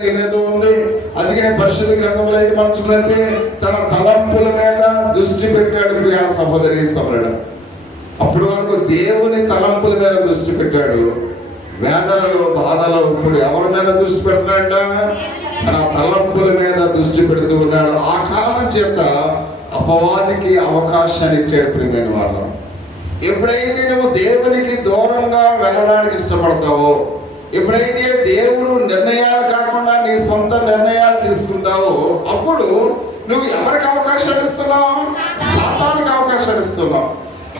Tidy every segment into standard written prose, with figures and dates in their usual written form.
ఏమేదో ఉంది. అందుకనే పరిశుద్ధ గ్రంథంలో అయితే మనం చూస్తే తన తలంపుల మీద దృష్టి పెట్టాడు ప్రియా సహోదరి సోదరుడు. అప్పుడు వరకు దేవుని తలంపుల మీద దృష్టి పెట్టాడు. వేదనలో బాధలో ఇప్పుడు ఎవరి మీద దృష్టి పెడుతున్నాడంట? తన తలంపుల మీద దృష్టి పెడుతూ ఉన్నాడు. ఆ కారణం చేత అపవాదికి అవకాశాన్ని ఇచ్చాడు. ప్రియమైన వాళ్ళు, ఎప్పుడైతే నువ్వు దేవునికి దూరంగా వెళ్ళడానికి ఇష్టపడతావో, ఎప్పుడైతే దేవుడు నిర్ణయాలు కాకుండా నీ సొంత నిర్ణయాలు తీసుకుంటావో, అప్పుడు నువ్వు ఎవరికి అవకాశాలు ఇస్తున్నావు? సాతానుకి అవకాశాలు ఇస్తున్నావు.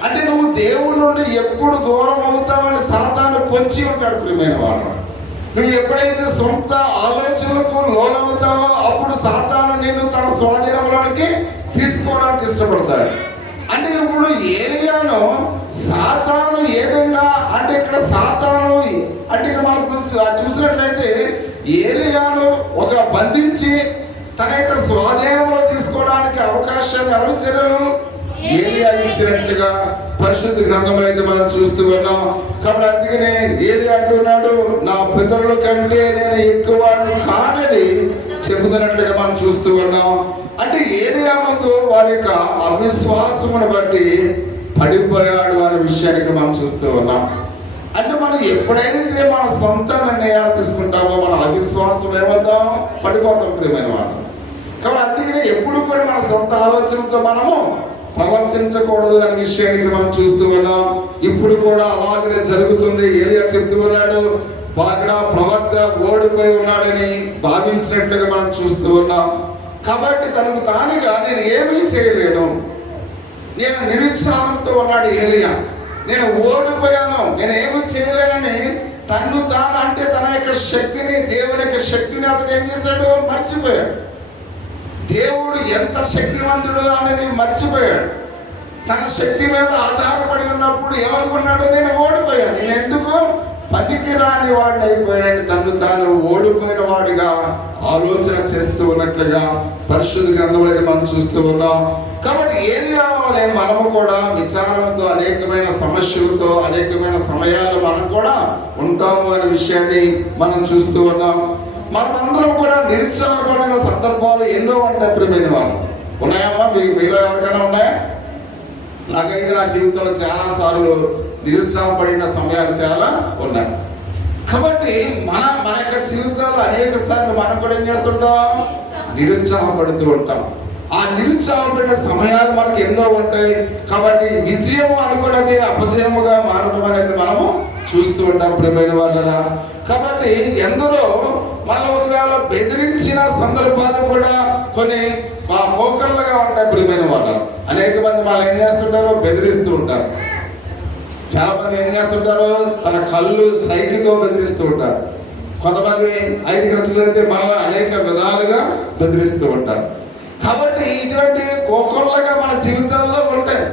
అంటే నువ్వు దేవుడి నుండి ఎప్పుడు దూరం అవుతావని సాతాను పొంచి ఉంటాడు. ప్రియమైన వాడు, నువ్వు ఎప్పుడైతే సొంత ఆలోచనలకు లోనవుతావో అప్పుడు సాతాను నిన్ను తన స్వాధీనంలోనికి తీసుకోవడానికి ఇష్టపడతాడు. అంటే ఇప్పుడు ఏలియాను సాతాను ఏదైనా అంటే ఇక్కడ సాతాను అంటే ఇక్కడ మనం చూసినట్లయితే ఏలియాను ఒక బంధించి తన యొక్క స్వాధీనంలో తీసుకోవడానికి అవకాశాన్ని ఎవరు ఇచ్చారు? ఏలియా ఇచ్చినట్లుగా పరిశుద్ధ గ్రంథంలో అయితే మనం చూస్తూ ఉన్నాం. కాబట్టి అందుకనే ఏలియా అంటున్నాడు, నా పితరుల కంటే నేను ఎక్కువ కానని చెబుతున్నట్లుగా మనం చూస్తూ ఉన్నాం. అంటే ఏలియా ముందు వారి యొక్క అవిశ్వాసమును బట్టి పడిపోయాడు అనే విషయానికి మనం చూస్తూ ఉన్నాం. అంటే మనం ఎప్పుడైతే మన సొంత నిర్ణయాలు తీసుకుంటామో మన అవిశ్వాసం ఏమవుతాం? పడిపోతాం. ప్రియమైన వాళ్ళు, కాబట్టి అందుకనే ఎప్పుడు కూడా మన సొంత ఆలోచనతో మనము ప్రవర్తించకూడదు అనే విషయానికి మనం చూస్తూ ఉన్నాం. ఇప్పుడు కూడా అలాగే జరుగుతుంది. ఏలియా చెప్తూ ఉన్నాడు, బాగా ప్రవక్త ఓడిపోయి ఉన్నాడని భావించినట్లుగా మనం చూస్తూ ఉన్నాం. కాబట్టి తనకు తానుగా నేను ఏమీ చేయలేను, నేను నిరుత్సాహంతో ఉన్నాడు ఏలియా. నేను ఓడిపోయాను, నేను ఏమీ చేయలేనని తన్ను తాను అంటే తన యొక్క శక్తిని, దేవుని యొక్క శక్తిని అతను ఏం చేశాడు? మర్చిపోయాడు. దేవుడు ఎంత శక్తివంతుడు అనేది మర్చిపోయాడు. తన శక్తి మీద ఆధారపడి ఉన్నప్పుడు ఏమనుకున్నాడు? నేను ఓడిపోయాను, నేను ఎందుకు పనికి రాని వాడిని అయిపోయాడని తను తాను ఓడిపోయిన వాడిగా ఆలోచన చేస్తూ ఉన్నట్లుగా పరిశుద్ధ గ్రంథంలో మనం చూస్తూ ఉన్నాం. కాబట్టి ఏలియా వలె మనము కూడా విచారంతో అనేకమైన సమస్యలతో అనేకమైన సమయాల్లో మనం కూడా ఉంటాము అనే విషయాన్ని మనం చూస్తూ ఉన్నాం. మనం అందరం కూడా నిరుత్సాహపడిన సందర్భాలు ఎన్నో ఉంటాయి. ప్రియమైన వాళ్ళు, ఉన్నాయమ్మా? మీలో ఎవరికైనా ఉన్నాయా? నాకైతే నా జీవితంలో చాలా సార్లు నిరుత్సాహపడిన సమయాలు చాలా ఉన్నాయి. కాబట్టి మన యొక్క జీవితాల్లో అనేక సార్లు మనం కూడా ఏం చేస్తుంటాం? నిరుత్సాహపడుతూ ఉంటాం. ఆ నిరుత్సాహపడిన సమయాలు మనకు ఎన్నో ఉంటాయి. కాబట్టి విజయం అనుకున్నది అపజయముగా మారడం అనేది మనము చూస్తూ ఉంటాం. ప్రియమైన వాళ్ళ, కాబట్టి ఎందరో మన ఒకవేళ బెదిరించిన సందర్భాలు కూడా కొన్ని కోకళ్ళగా ఉంటాయి. ప్రియమైన వాళ్ళు, అనేక మంది వాళ్ళు ఏం చేస్తుంటారో బెదిరిస్తూ ఉంటారు. చాలా మంది ఏం చేస్తుంటారు? తన కళ్ళు సైకితో బెదిరిస్తూ ఉంటారు. కొంతమంది 5 గంటలు అయితే మనల్ని అనేక విధాలుగా బెదిరిస్తూ ఉంటారు. కాబట్టి ఇటువంటి కోకళ్ళగా మన జీవితాల్లో ఉంటాయి.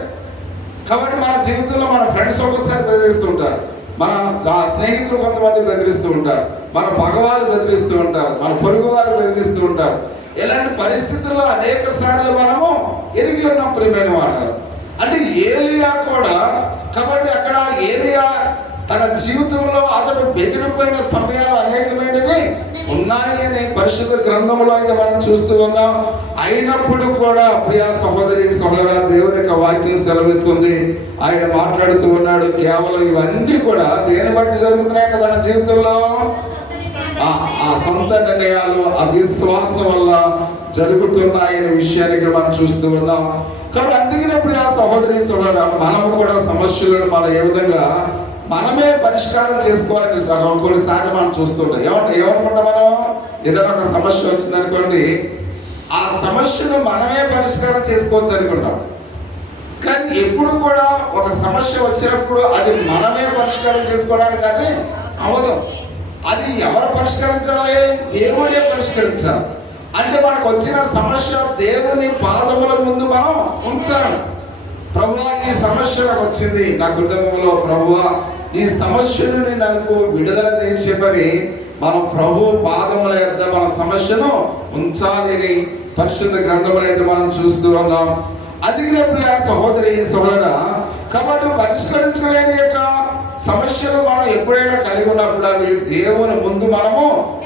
కాబట్టి మన జీవితంలో మన ఫ్రెండ్స్ ఒకసారి బెదిరిస్తూ ఉంటారు, మన స్నేహితులు కొంతమంది బెదిరిస్తూ ఉంటారు, మన పగవాళ్ళు బెదిరిస్తూ ఉంటారు, మన పొరుగు వారు బెదిరిస్తూ ఉంటారు. ఇలాంటి పరిస్థితుల్లో అనేక సార్లు మనము ఎరిగి ఉన్నాం. ప్రియమైన వాళ్ళు, అంటే ఏలియా కూడా కాబట్టి అక్కడ ఏలియా తన జీవితంలో అతడు బెదిరిపోయిన సమయాలు అనేకమైనవి ఉన్నాయి అని పరిశుద్ధ గ్రంథంలో అయితే మనం చూస్తూ ఉన్నాం. అయినప్పుడు కూడా ప్రియా సహోదరి సహోదర, దేవుని యొక్క వాక్యం సెలవిస్తుంది, ఆయన మాట్లాడుతూ ఉన్నాడు, కేవలం ఇవన్నీ కూడా దేని బట్టి జరుగుతున్నాయంటే తన జీవితంలో ఆ సొంత నిర్ణయాలు అవిశ్వాసం వల్ల జరుగుతున్నాయనే విషయానికి మనం చూస్తూ ఉన్నాం. కాబట్టి అందుకనే ప్రియా సహోదరి సహోదర, మనము కూడా సమస్యలను మనం ఏ విధంగా మనమే పరిష్కారం చేసుకోవాలని కొన్నిసార్లు మనం చూస్తుంటాం. ఏమనుకుంటాం? మనం ఏదైనా ఒక సమస్య వచ్చిందనుకోండి, ఆ సమస్యను మనమే పరిష్కారం చేసుకోవచ్చు అనుకుంటాం. కానీ ఎప్పుడు కూడా ఒక సమస్య వచ్చినప్పుడు అది మనమే పరిష్కారం చేసుకోవడానికి అది అవదు. అది ఎవరు పరిష్కరించాలి? దేవుడే పరిష్కరించాలి. అంటే మనకు వచ్చిన సమస్య దేవుని పాదముల ముందు మనం ఉంచాలి. ప్రభువా, ఈ సమస్య నాకు వచ్చింది నా కుటుంబంలో, ప్రభువా ఈ సమస్య నుండి నాకు విడుదల తెచ్చేపని మనం ప్రభు పాదముల యొద్ద మన సమస్యను ఉంచాలి అని పరిశుద్ధ గ్రంథములు అయితే మనం చూస్తూ ఉన్నాం. అందుకనే ప్రియ సహోదరి సహోదర, కాబట్టి పరిష్కరించలేని యొక్క సమస్యలు మనం ఎప్పుడైనా కలిగి ఉన్నప్పుడు అవి దేవుని ముందు మనము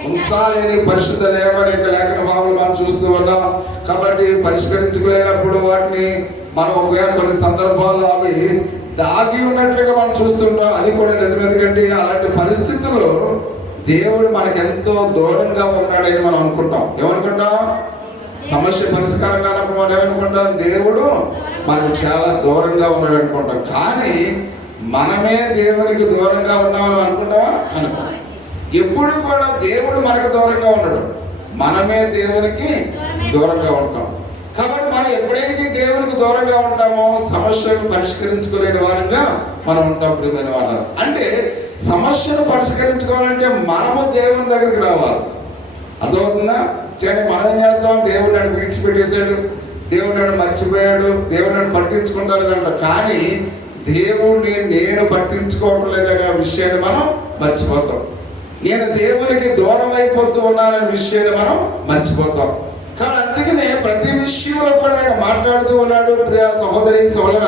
ఉంచాలని పరిశుద్ధ లేఖన భాగంలో మనం చూస్తూ ఉన్నాం. కాబట్టి పరిష్కరించుకోలేనప్పుడు వాటిని మనం ఒకవేళ కొన్ని సందర్భాల్లో అవి దాగి ఉన్నట్లుగా మనం చూస్తుంటాం. అది కూడా నిజం. ఎందుకంటే అలాంటి పరిస్థితుల్లో దేవుడు మనకెంతో దూరంగా ఉన్నాడని మనం అనుకుంటాం. ఏమనుకుంటాం? సమస్య పరిష్కారం కానప్పుడు మనం ఏమనుకుంటాం? దేవుడు మనకు చాలా దూరంగా ఉన్నాడు అనుకుంటాం. కానీ మనమే దేవునికి దూరంగా ఉన్నామని అనుకుంటామా? అనుకుంటాం. ఎప్పుడు కూడా దేవుడు మనకు దూరంగా ఉన్నాడు, మనమే దేవునికి దూరంగా ఉంటాం. కాబట్టి మనం ఎప్పుడైతే దేవునికి దూరంగా ఉంటామో సమస్యను పరిష్కరించుకోలేని వారంగా మనం ఉంటాం. ప్రియమైన వారు, అంటే సమస్యను పరిష్కరించుకోవాలంటే మనము దేవుని దగ్గరికి రావాలి. అర్థమవుతుందా? మనం ఏం చేస్తాం? దేవుడు నన్ను విడిచిపెట్టేశాడు, దేవుడు నన్ను మర్చిపోయాడు, దేవుడు నన్ను పట్టించుకుంటాలేదంట. కానీ దేవుడిని నేను పట్టించుకోవటం లేదనే విషయాన్ని మనం మర్చిపోతాం. నేను దేవునికి దూరం అయిపోతూ ఉన్నాననే విషయాన్ని మనం మర్చిపోతాం. కానీ అందుకనే ప్రతి విషయంలో కూడా ఆయన మాట్లాడుతూ ఉన్నాడు. ప్రియ సహోదరి సోదర,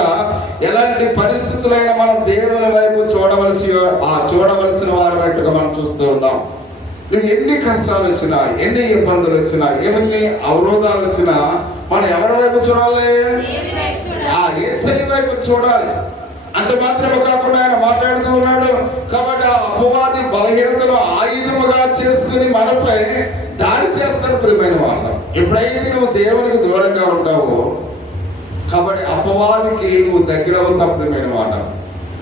ఎలాంటి పరిస్థితులైనా మనం దేవుని వైపు చూడవలసిన వారినట్టుగా మనం చూస్తూ ఉన్నాం. నువ్వు ఎన్ని కష్టాలు వచ్చినా, ఎన్ని ఇబ్బందులు వచ్చినా, ఎన్ని అవరోధాలు వచ్చినా మనం ఎవరి వైపు చూడాలి? యేసయ్య వైపు చూడాలి. అంత మాత్రమే కాకుండా ఆయన మాట్లాడుతూ ఉన్నాడు. కాబట్టి ఆ అపవాది బలహీనతను ఆయుధముగా చేసుకుని మనపై దాడి చేస్తాడు. ప్రియమైన వాళ్ళు, ఎప్పుడైతే నువ్వు దేవునికి దూరంగా ఉంటావో కాబట్టి అపవాదికి నువ్వు దగ్గర అవుతావు. ప్రియమైన మాట,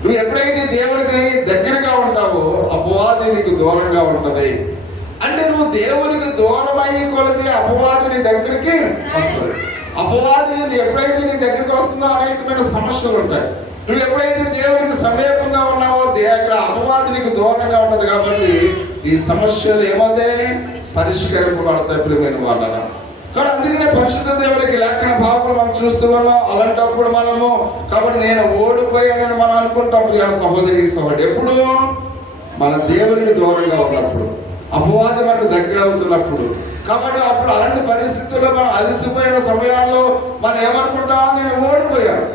నువ్వు ఎప్పుడైతే దేవునికి దగ్గరగా ఉంటావో అపవాది నీకు దూరంగా ఉంటది. అంటే నువ్వు దేవునికి దూరం అయ్యి కొలితే అపవాది నీ దగ్గరికి వస్తుంది. అపవాది ఎప్పుడైతే నీ దగ్గరికి వస్తుందో అనేకమైన సమస్యలు ఉంటాయి. నువ్వు ఎప్పుడైతే దేవునికి సమీపంగా ఉన్నావో అక్కడ అపవాది నీకు దూరంగా ఉంటది. కాబట్టి ఈ సమస్యలు ఏమవుతాయి? పరిష్కరింపబడతాయి. ప్రియమైన వాళ్ళ, కానీ అందుకనే పరిశుద్ధ దేవునికి లేఖన భాగంలో మనం చూస్తూ ఉన్నాం. అలాంటప్పుడు మనము కాబట్టి నేను ఓడిపోయానని మనం అనుకుంటాం. ప్రియ సహోదరి సహోదరుడు, ఎప్పుడు మన దేవునికి దూరంగా ఉన్నప్పుడు, అపవాది మనకు దగ్గర అవుతున్నప్పుడు. కాబట్టి అప్పుడు అలాంటి పరిస్థితుల్లో మనం అలసిపోయిన సమయాల్లో మనం ఏమనుకుంటాం? నేను ఓడిపోయాను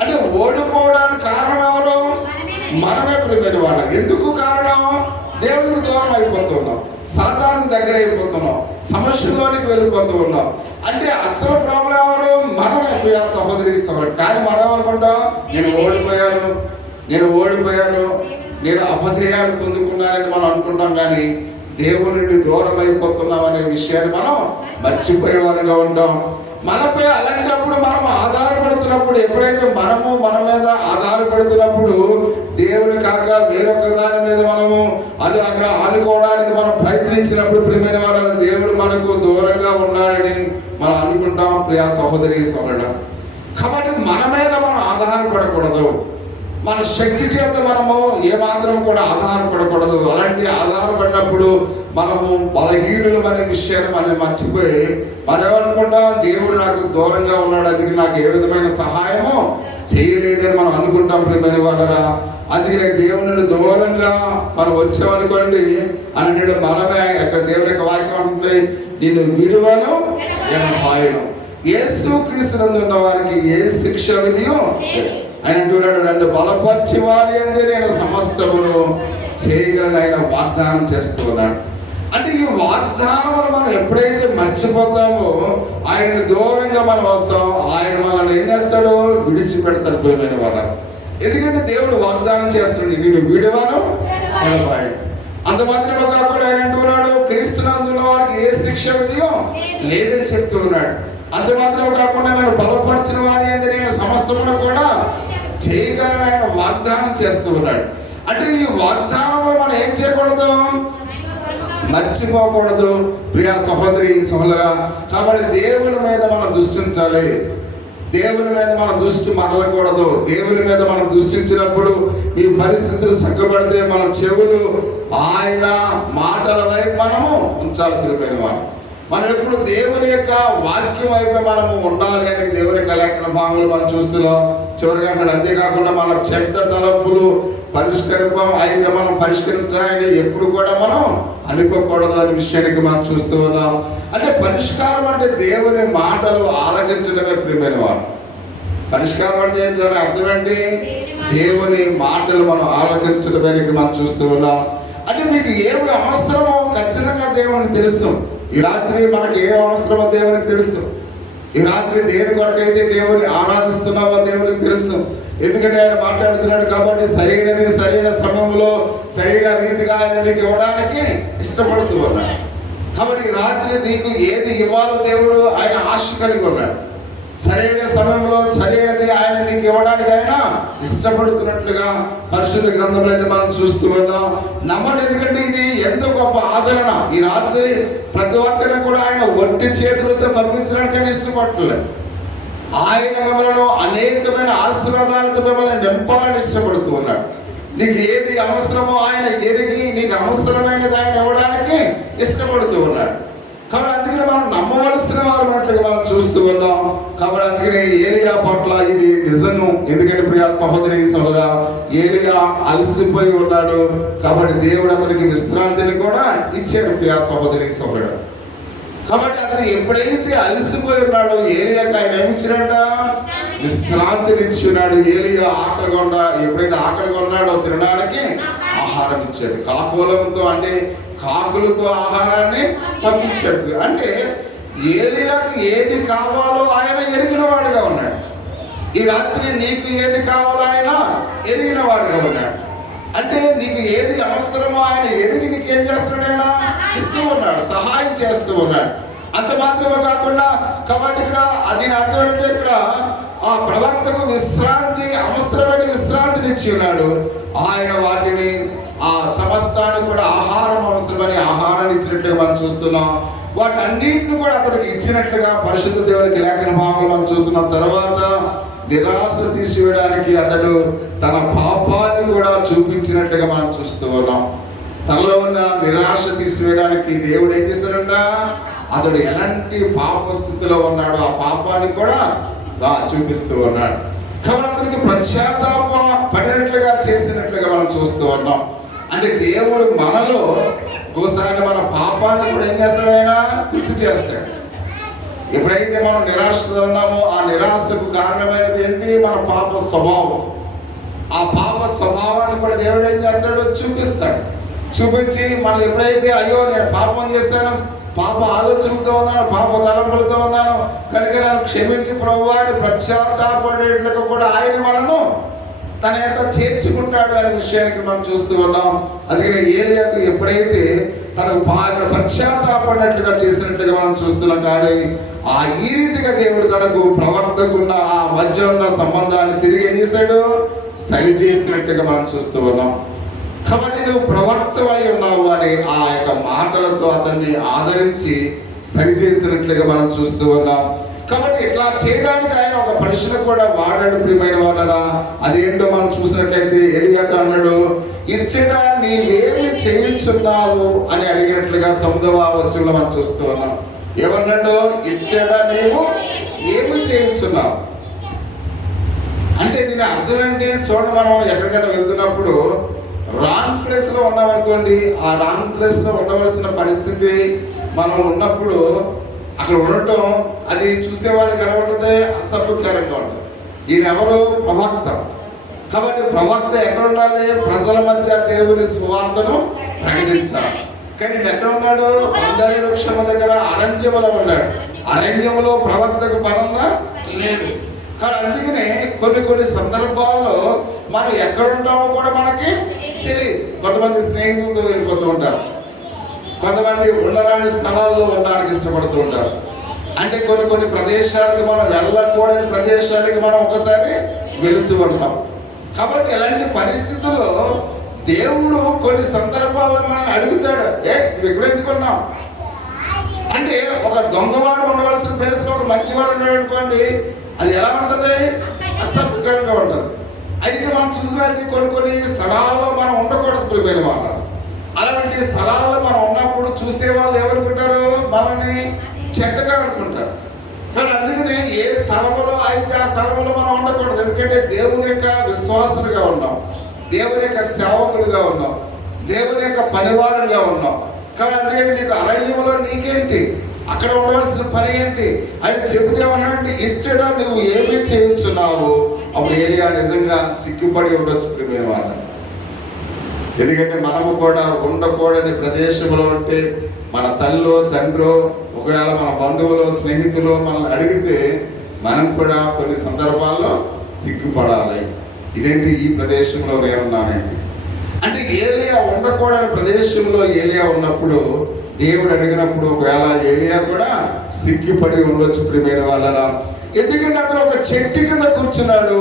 అంటే ఓడిపోవడానికి కారణం ఎవరు? మనమే. ప్రియమైన వాళ్ళకి ఎందుకు కారణం? దేవునికి దూరం అయిపోతున్నాం, సాతానుకు దగ్గర అయిపోతున్నాం, సమస్యల్లోనికి వెళ్ళిపోతూ ఉన్నాం. అంటే అసలు ప్రాబ్లం ఎవరు? మనమే. ప్రియ సహోదరి సహోదరుడు, కానీ మనం ఏమనుకుంటాం? నేను ఓడిపోయాను, నేను అపజయాలు పొందుకున్నానని మనం అనుకుంటాం. కానీ దేవుని నుండి దూరం అయిపోతున్నాం అనే విషయాన్ని మనం మర్చిపోయేవారుగా ఉంటాం. మనపై అలాంటప్పుడు మనం ఆధారపడుతున్నప్పుడు, ఎప్పుడైతే మనము మన మీద ఆధారపడుతున్నప్పుడు దేవుని కాక వేరొక దాని మీద మనము అక్కడ ఆనుకోవడానికి మనం ప్రయత్నించినప్పుడు ప్రియమైన వాళ్ళ దేవుడు మనకు దూరంగా ఉన్నాడని మనం అనుకుంటాం. ప్రియ సహోదరి సోదరుడు, కాబట్టి మన మీద మనం ఆధారపడకూడదు. మన శక్తి చేత మనము ఏమాత్రం కూడా ఆధారపడకూడదు. అలాంటి ఆధారపడినప్పుడు మనము బలహీనులు అనే విషయాన్ని మనం మర్చిపోయి మనం ఏమనుకుంటాం? దేవుడు నాకు దూరంగా ఉన్నాడు, అందుకే నాకు ఏ విధమైన సహాయము చేయలేదని మనం అనుకుంటాం. ప్రియమైన వాళ్ళరా, అందుకనే దేవుని దూరంగా మనం వచ్చామనుకోండి అని మనమే అక్కడ దేవుని యొక్క వాక్యం ఉంటుంది, నిన్ను విడువను ఎడబాయను. యేసు క్రీస్తునందు ఉన్న వారికి ఏ శిక్ష విధియో ఆయన అంటున్నాడు, నన్ను బలపరిచి వారి అందే నేను సమస్తమును చేయగలను ఆయన వాగ్దానం చేస్తూ ఉన్నాడు. అంటే ఈ వాగ్దానం మనం ఎప్పుడైతే మర్చిపోతామో ఆయన దూరంగా మనం వస్తాం, ఆయన మనల్ని ఏం చేస్తాడు? విడిచిపెడతాడు. ప్రియమైన వాళ్ళ, ఎందుకంటే దేవుడు వాగ్దానం చేస్తున్నాడు, నేను విడువను ఎడబాయను. అంత మాత్రమే కాకుండా ఆయన అంటున్నాడు, క్రీస్తునందున్న వారికి ఏ శిక్ష విధియో లేదని చెప్తూ ఉన్నాడు. అంత మాత్రమే కాకుండా నన్ను బలపరిచిన వారి అందే నేను సమస్తమును కూడా చేయగలని ఆయన వాగ్దానం చేస్తూ ఉన్నాడు. అంటే ఈ వాగ్దానంలో మనం ఏం చేయకూడదు? మర్చిపోకూడదు. ప్రియ సహోదరి సహోదరా, కాబట్టి దేవుని మీద మనం దృష్టించాలి. దేవుని మీద మన దృష్టి మరలకూడదు. దేవుని మీద మనం దృష్టించినప్పుడు ఈ పరిస్థితులు సగ్గబడితే మన చెవులు ఆయన మాటల వైపు మనము ఉంచాలి. ప్రియమైన వాళ్ళు, మనం ఎప్పుడు దేవుని యొక్క వాక్యం వైపు మనము ఉండాలి అని దేవుని యొక్క లేఖన భాగంలో మనం చూస్తున్నాం. చివరిగా అంటాడు, అంతేకాకుండా మన చెడ్డ తలంపులు మనం పరిష్కరించాలని ఎప్పుడు కూడా మనం అనుకోకూడదు అనే విషయానికి మనం చూస్తూ ఉన్నాం. అంటే పరిష్కారం అంటే దేవుని మాటలు ఆలకించడమే. ప్రియమైన వారు, పరిష్కారం అంటే ఏంటి? దాని అర్థం ఏంటి? దేవుని మాటలు మనం ఆలోచించడానికి మనం చూస్తూ ఉన్నాం. అంటే మీకు ఏమి అవసరమో ఖచ్చితంగా దేవునికి తెలుసు. ఈ రాత్రి మనకి ఏ అవసరమో దేవునికి తెలుసు. ఈ రాత్రి దేని కొరకైతే దేవుని ఆరాధిస్తున్నామో దేవునికి తెలుసు. ఎందుకంటే ఆయన మాట్లాడుతున్నాడు కాబట్టి సరైనది సరైన సమయంలో సరైన రీతిగా ఆయన నీకు ఇవ్వడానికి ఇష్టపడుతూ ఉన్నాడు. కాబట్టి ఈ రాత్రి నీకు ఏది ఇవ్వాలో దేవుడు ఆయన ఆశ కలిగి ఉన్నాడు. సరైన సమయంలో సరైనది ఆయన నీకు ఇవ్వడానికి ఆయన ఇష్టపడుతున్నట్లుగా పరిశుద్ధ గ్రంథంలో అయితే మనం చూస్తూ ఉన్నాం. నమ్మండి, ఎందుకంటే ఇది ఎంతో గొప్ప ఆదరణ. ఈ రాత్రి ప్రతి ఒక్కరిని కూడా ఆయన ఒట్టి చేతులతో పంపించడానికి ఇష్టపడలేదు. ఆయన మిమ్మల్ని అనేకమైన ఆశీర్వాదాలతో మిమ్మల్ని నింపాలని ఇష్టపడుతూ ఉన్నాడు. నీకు ఏది అవసరమో ఆయన ఎరిగి నీకు అవసరమైనది ఆయన ఇవ్వడానికి ఇష్టపడుతూ ఉన్నాడు. కాబట్టి అందుకని మనం నమ్మవలసిన వారు అన్నట్లుగా మనం చూస్తూ ఉన్నాం. కాబట్టి అందుకని ఏలియా పట్ల ఇది నిజము. ఎందుకంటే ప్రియా సహోదరి సహోదరా, ఏలియా అలసిపోయి ఉన్నాడు కాబట్టి దేవుడు అతనికి విశ్రాంతిని కూడా ఇచ్చాడు. ప్రియా సహోదరి సహోదరుడు, కాబట్టి అతను ఎప్పుడైతే అలసిపోయి ఉన్నాడో ఏలియాకి ఆయన ఏమిచ్చినట్ట విశ్రాంతిని ఇచ్చినాడు. ఏలియా ఆకలిగొండ ఎప్పుడైతే ఆకలిగా ఉన్నాడో తినడానికి ఆహారం ఇచ్చాడు. కాకులతో అంటే కాకులతో ఆహారాన్ని పంపించాడు. అంటే ఏలియాకు ఏది కావాలో ఆయన ఎరిగిన వాడుగా ఉన్నాడు. ఈ రాత్రి నీకు ఏది కావాలో ఆయన ఎరిగిన వాడుగా ఉన్నాడు. అంటే నీకు ఏది అవసరమో ఆయన ఎరిగి నీకు ఏం చేస్తున్నాడు, ఆయన ఇస్తూ ఉన్నాడు, సహాయం చేస్తూ ఉన్నాడు. అంత మాత్రమే కాకుండా కాబట్టి ఇక్కడ అది అర్థం ఏంటంటే ఇక్కడ ఆ ప్రవక్తకు విశ్రాంతి, అవసరమైన విశ్రాంతిని ఇచ్చి ఉన్నాడు. ఆయన వాటిని ఆ సమస్తాన్ని కూడా ఆహారం అవసరమని ఆహారాన్ని ఇచ్చినట్లుగా మనం చూస్తున్నాం. వాటన్నిటిని కూడా అతనికి ఇచ్చినట్లుగా పరిశుద్ధ దేవునికి లేఖన భాగంలో మనం చూస్తున్నాం. తర్వాత నిరాశ తీసివేయడానికి అతడు తన పాపాన్ని కూడా చూపించినట్టుగా మనం చూస్తూ ఉన్నాం. తనలో ఉన్న నిరాశ తీసివేయడానికి దేవుడు ఏం చేశాడంట, అతడు ఎలాంటి పాప స్థితిలో ఉన్నాడో ఆ పాపాన్ని కూడా చూపిస్తూ ఉన్నాడు. కాబట్టి అతనికి పశ్చాత్తాపం పడినట్లుగా చేసినట్లుగా మనం చూస్తూ ఉన్నాం. అంటే దేవుడు మనలో ఒకసారి మన పాపాన్ని కూడా ఏం చేస్తాడు, ఆయన గుర్తు చేస్తాడు. ఎప్పుడైతే మనం నిరాశలో ఉన్నామో ఆ నిరాశకు కారణమైనది ఏంటి, మన పాప స్వభావం. ఆ పాప స్వభావాన్ని కూడా దేవుడు ఏం చేస్తాడు, చూపిస్తాడు. చూపించి మనం ఎప్పుడైతే అయ్యో నేను పాపం చేశాను, పాప ఆలోచనలతో ఉన్నాను, పాప తలంపులతో ఉన్నాను కనుక నన్ను క్షమించి ప్రభువా అని పశ్చాత్తాపడేట్లుగా కూడా ఆయన మనను తన ఎంత చేర్చుకుంటాడు అనే విషయానికి మనం చూస్తూ ఉన్నాం. అందుకని ఏలియాకు ఎప్పుడైతే తనకు పశ్చాత్తాపడినట్లుగా చేసినట్లుగా మనం చూస్తున్నాం. కానీ ఈ రీతిగా దేవుడు తనకు ప్రవక్తకున్న ఆ మధ్య ఉన్న సంబంధాన్ని తిరిగి ఏం చేశాడు, సరి చేసినట్టుగా మనం చూస్తూ ఉన్నాం. కాబట్టి నువ్వు ప్రవక్తవై ఉన్నావు అని ఆ యొక్క మాటలతో అతన్ని ఆదరించి సరిచేసినట్లుగా మనం చూస్తూ ఉన్నాం. కాబట్టి ఇట్లా చేయడానికి ఆయన ఒక ప్రశ్న కూడా వాడాడు. ప్రియమైన వాళ్ళరా, అదేంటో మనం చూసినట్లయితే ఏలియాతో అన్నాడు, ఇచ్చట నీవేమి చేయించున్నావు అని అడిగినట్లుగా 9వ వచనంలో మనం చూస్తూ ఉన్నాం. ఏమన్నాడు, ఇచ్చట నీవు ఏమి చేయించున్నావు అంటే దీని అర్థం ఏంటి చూడండి. మనం ఎక్కడికైనా వెళ్తున్నప్పుడు రాంగ్ ప్లేస్ లో ఉన్నామనుకోండి, ఆ రాంగ్ ప్లేస్ లో ఉండవలసిన పరిస్థితి మనం ఉన్నప్పుడు అక్కడ ఉండటం అది చూసేవాళ్ళకి ఎలా ఉంటుంది, అసభ్యకరంగా ఉంటుంది. ఈయన ఎవరు, ప్రవక్త. కాబట్టి ప్రవక్త ఎక్కడ ఉండాలి, ప్రజల మధ్య దేవుని సువార్తను ప్రకటించాలి. కానీ ఈయన ఎక్కడ ఉన్నాడు, అందరి వృక్షము దగ్గర అరణ్యములో ఉన్నాడు. అరణ్యములో ప్రవక్తకు పనంగా లేదు. కానీ అందుకనే కొన్ని సందర్భాల్లో మనం ఎక్కడ ఉంటామో కూడా మనకి తెలియదు. కొంతమంది స్నేహితులతో వెళ్ళిపోతూ ఉంటారు, కొంతమంది ఉండరాని స్థలాల్లో ఉండడానికి ఇష్టపడుతూ ఉంటారు. అంటే కొన్ని ప్రదేశాలకు మనం వెళ్ళకూడని ప్రదేశాలకి మనం ఒకసారి వెళుతూ ఉంటాం. కాబట్టి ఇలాంటి పరిస్థితుల్లో దేవుడు కొన్ని సందర్భాల్లో మనల్ని అడుగుతాడు, నువ్వు ఎక్కడ ఎందుకున్నావు అంటే ఒక దొంగవాడు ఉండవలసిన ప్లేస్ లో ఒక మంచివాడు ఉన్నాడు అనుకోండి, అది ఎలా ఉంటుంది, అసభ్యకరంగా ఉంటుంది. అయితే మనం చూసినట్టు కొన్ని స్థలాల్లో మనం ఉండకూడదు. ప్రియమైన వాళ్ళు, అలాంటి స్థలాల్లో మనం ఉన్నప్పుడు చూసే వాళ్ళు ఏమనుకుంటారు, మనల్ని చెడ్డగా అనుకుంటారు. కానీ అందుకనే ఏ స్థలంలో అయితే ఆ స్థలంలో మనం ఉండకూడదు. ఎందుకంటే దేవుని యొక్క విశ్వాసులుగా ఉన్నాం, దేవుని యొక్క సేవకులుగా ఉన్నాం, దేవుని యొక్క పనివాడుగా ఉన్నాం. కానీ అందుకని నీకు అరణ్యంలో నీకేంటి, అక్కడ ఉండవలసిన పని ఏంటి ఆయన చెబితే ఏమన్నాడు, ఇచ్చట నువ్వు ఏమి చేయించున్నావు అప్పుడు ఏలియా నిజంగా సిగ్గుపడి ఉండొచ్చు ప్రియమైన వాళ్ళ. ఎందుకంటే మనము కూడా ఉండకూడని ప్రదేశంలో ఉంటే మన తల్లో తండ్రో ఒకవేళ మన బంధువులు స్నేహితులు మనల్ని అడిగితే మనం కూడా కొన్ని సందర్భాల్లో సిగ్గుపడాలి. ఇదేంటి ఈ ప్రదేశంలో నేనున్నానండి అంటే. ఏలియా ఉండకూడని ప్రదేశంలో ఏలియా ఉన్నప్పుడు దేవుడు అడిగినప్పుడు ఒకవేళ ఏలియా కూడా సిగ్గుపడి ఉండొచ్చు ప్రియమైన వాళ్ళ. ఎందుకంటే అతను ఒక చెట్టు కింద కూర్చున్నాడు,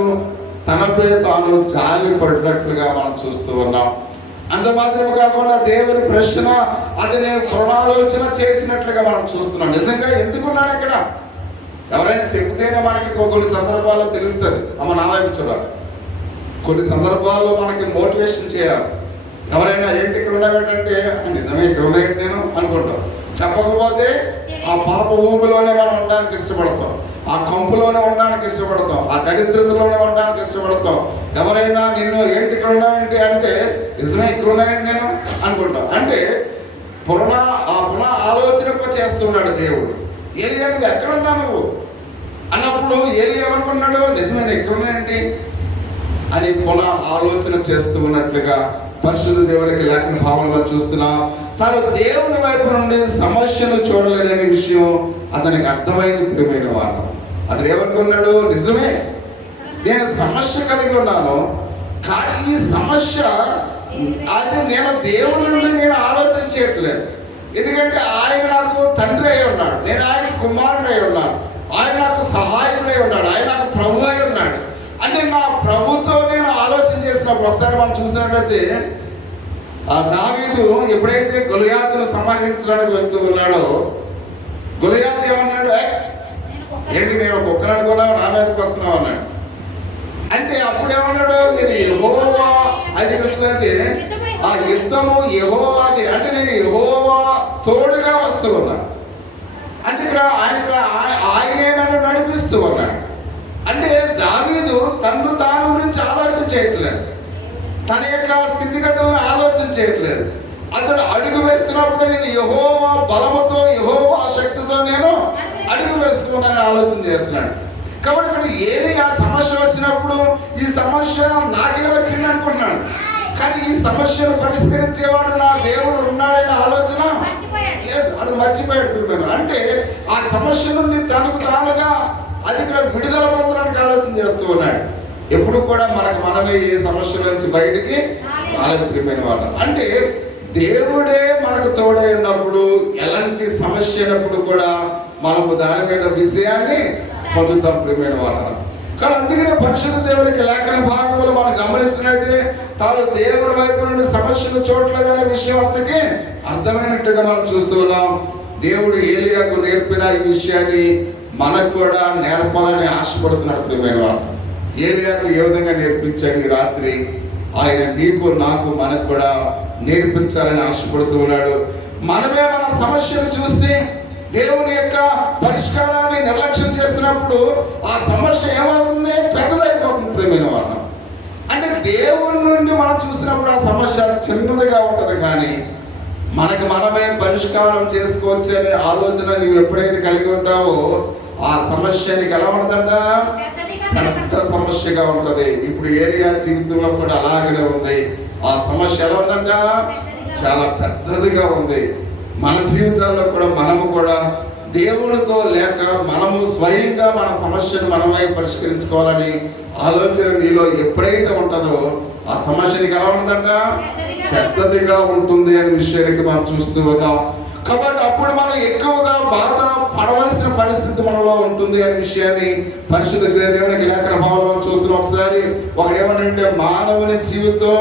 తనపై తాను జాలి పడినట్లుగా మనం చూస్తూ ఉన్నాం. అంత మాత్రమే కాకుండా దేవుని ప్రశ్న అతని పునరాలోచన చేసినట్లుగా మనం చూస్తున్నాం. నిజంగా ఎందుకున్నాడు ఇక్కడ? ఎవరైనా చెబితేనే మనకి కొన్ని సందర్భాల్లో తెలుస్తుంది. అమ్మ నా వైపు చూడాలి. కొన్ని సందర్భాల్లో మనకి మోటివేషన్ చేయాలి. ఎవరైనా ఏంటి ఇక్కడ ఉన్నాడంటే నిజమే ఇక్కడ ఉన్నాయండి నేను అనుకుంటాం. చెప్పకపోతే ఆ పాప ఊపిలోనే మనం ఉండడానికి ఇష్టపడతాం, ఆ కంపులోనే ఉండడానికి ఇష్టపడతాం, ఆ దరిద్రతలోనే ఉండడానికి ఇష్టపడతాం. ఎవరైనా నిన్ను ఏంటి ఇక్కడ ఉన్నావేంటి అంటే నిజమే ఇక్కడ ఉన్నానండి నేను అనుకుంటాం. అంటే పునః ఆలోచన చేస్తున్నాడు దేవుడు. ఏలియా నువ్వు ఎక్కడ ఉన్నావు నువ్వు అన్నప్పుడు ఏలియా ఏమనుకున్నాడు? నిజమే ఇక్కడ ఉన్నానండి అని పునః ఆలోచన చేస్తూ ఉన్నట్లుగా పరిశుద్ధ దేవునికి లేఖన భావనగా చూస్తున్నాం. తాను దేవుని వైపు నుండి సమస్యను చూడలేదనే విషయం అతనికి అర్థమైంది ప్రియమైన వారు. అతను ఏమనుకున్నాడు? నిజమే నేను సమస్య కలిగి ఉన్నాను, కానీ ఈ సమస్య అది నేను దేవుని నుండి నేను ఆలోచన చేయట్లేదు. ఎందుకంటే ఆయన నాకు తండ్రి అయి ఉన్నాడు, నేను ఆయన కుమారుడు అయి ఉన్నాను, ఆయన నాకు సహాయకుడై ఉన్నాడు, ఆయన నాకు ప్రభు అయి ఉన్నాడు. అంటే నా ప్రభుతో నేను ఆలోచన చేసినప్పుడు ఒకసారి మనం చూసినట్లయితే దావీదు ఎప్పుడైతే గొలియాతును సంహరించడానికి వెళ్తూ ఉన్నాడో గొలియాతు ఏమన్నాడు? ఏంటి నేను కుక్కను అనుకున్నావు, నా మీదకి వస్తున్నావు అన్నాడు. అంటే అప్పుడు ఏమన్నాడు? నేను యెహోవా అది చెప్తుందంటే ఆ యుద్ధము యెహోవాది, అంటే నేను యెహోవా తోడుగా వస్తూ ఉన్నాను. అంటే ఇక్కడ ఆయనే నన్ను నడిపిస్తూ ఉన్నాడు. అంటే దావీదు తను తాను గురించి ఆలోచన చేయట్లేదు, తన యొక్క స్థితిగతులను ఆలోచన చేయట్లేదు. అతడు అడుగు వేస్తున్నప్పుడు నేను యెహోవా బలముతో యెహోవా శక్తితో నేను అడుగు వేస్తున్నానని ఆలోచన చేస్తున్నాడు. కాబట్టి ఇక్కడ ఏలియా సమస్య వచ్చినప్పుడు ఈ సమస్య నాకే వచ్చింది అనుకున్నాడు, కానీ ఈ సమస్యను పరిష్కరించేవాడు నా దేవుడు ఉన్నాడనే ఆలోచన లేదు, అది మర్చిపోయాడు. అంటే ఆ సమస్య నుండి తనకు తానుగా అది ఇక్కడ విడుదల పొందడానికి ఆలోచన చేస్తూ ఉన్నాడు. ఎప్పుడు కూడా మనమే ఏ సమస్య నుంచి బయటికి రాలేదు ప్రియమైన వాళ్ళు. అంటే దేవుడే మనకు తోడై ఉన్నప్పుడు ఎలాంటి సమస్య అయినప్పుడు కూడా మనము దాని మీద విజయాన్ని పొందుతాం ప్రియమైన వాళ్ళ. కానీ అందుకనే పరిశుద్ధ దేవునికి లేఖన భాగంలో మనం గమనించినట్లయితే తాను దేవుని వైపు నుండి సమస్యను చూడలేదనే విషయం అతనికి అర్థమైనట్టుగా మనం చూస్తూ ఉన్నాం. దేవుడు ఏలియాకు నేర్పిన ఈ విషయాన్ని మనకు కూడా నేర్పాలని ఆశపడుతున్నాడు ప్రియమైన వాళ్ళు. ఏలియాకు ఏ విధంగా నేర్పించాడు ఈ రాత్రి ఆయన నీకు నాకు మనకు కూడా నేర్పించాలని ఆశపడుతూ ఉన్నాడు. మనమే మన సమస్యను చూసి దేవుని యొక్క పరిష్కారాన్ని నిర్లక్ష్యం చేసినప్పుడు ఆ సమస్య ఏమవుతుంది? పెద్దదైపోతుంది ప్రియమైన వాళ్ళు. అంటే దేవుని నుండి మనం చూసినప్పుడు ఆ సమస్య చిన్నదిగా ఉంటుంది, కానీ మనకు మనమే పరిష్కారం చేసుకోవచ్చు అనే ఆలోచన నువ్వు ఎప్పుడైతే కలిగి ఉంటావో ఆ సమస్య నీకు ఎలా ఉంటుందంట? పెద్ద సమస్యగా ఉంటుంది. ఇప్పుడు ఏలియా జీవితంలో కూడా అలాగనే ఉంది. ఆ సమస్య ఎలా ఉందంట? చాలా పెద్దదిగా ఉంది. మన జీవితాల్లో కూడా మనము కూడా దేవునితో లేక మనము స్వయంగా మన సమస్యను మనమే పరిష్కరించుకోవాలని ఆలోచన నీలో ఎప్పుడైతే ఉంటుందో ఆ సమస్య నీకు ఎలా ఉంటుందంట? పెద్దదిగా ఉంటుంది అనే విషయానికి మనం చూస్తూ ఉన్నాం. కాబట్టి అప్పుడు మనం ఎక్కువగా బాధ పడవలసిన పరిస్థితి మనలో ఉంటుంది అనే విషయాన్ని పరిశుద్ధ దేవునికి లేఖన భావంలో చూస్తున్నాం. ఒకసారి ఒకడేమనంటే మానవుని జీవితం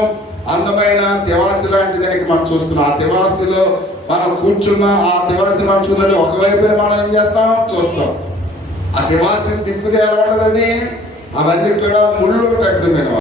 అందమైన తివాసి లాంటి దానికి మనం చూస్తున్నాం. ఆ తివాసిలో మనం కూర్చున్నా ఆ తివాసి మనం చూడండి ఒకవైపున మనం ఏం చేస్తాం? చూస్తాం. ఆ తివాసిని తిప్పితే ఎలా ఉండదు, అది అవన్నీ కూడా ముళ్ళు ఉంటాయి.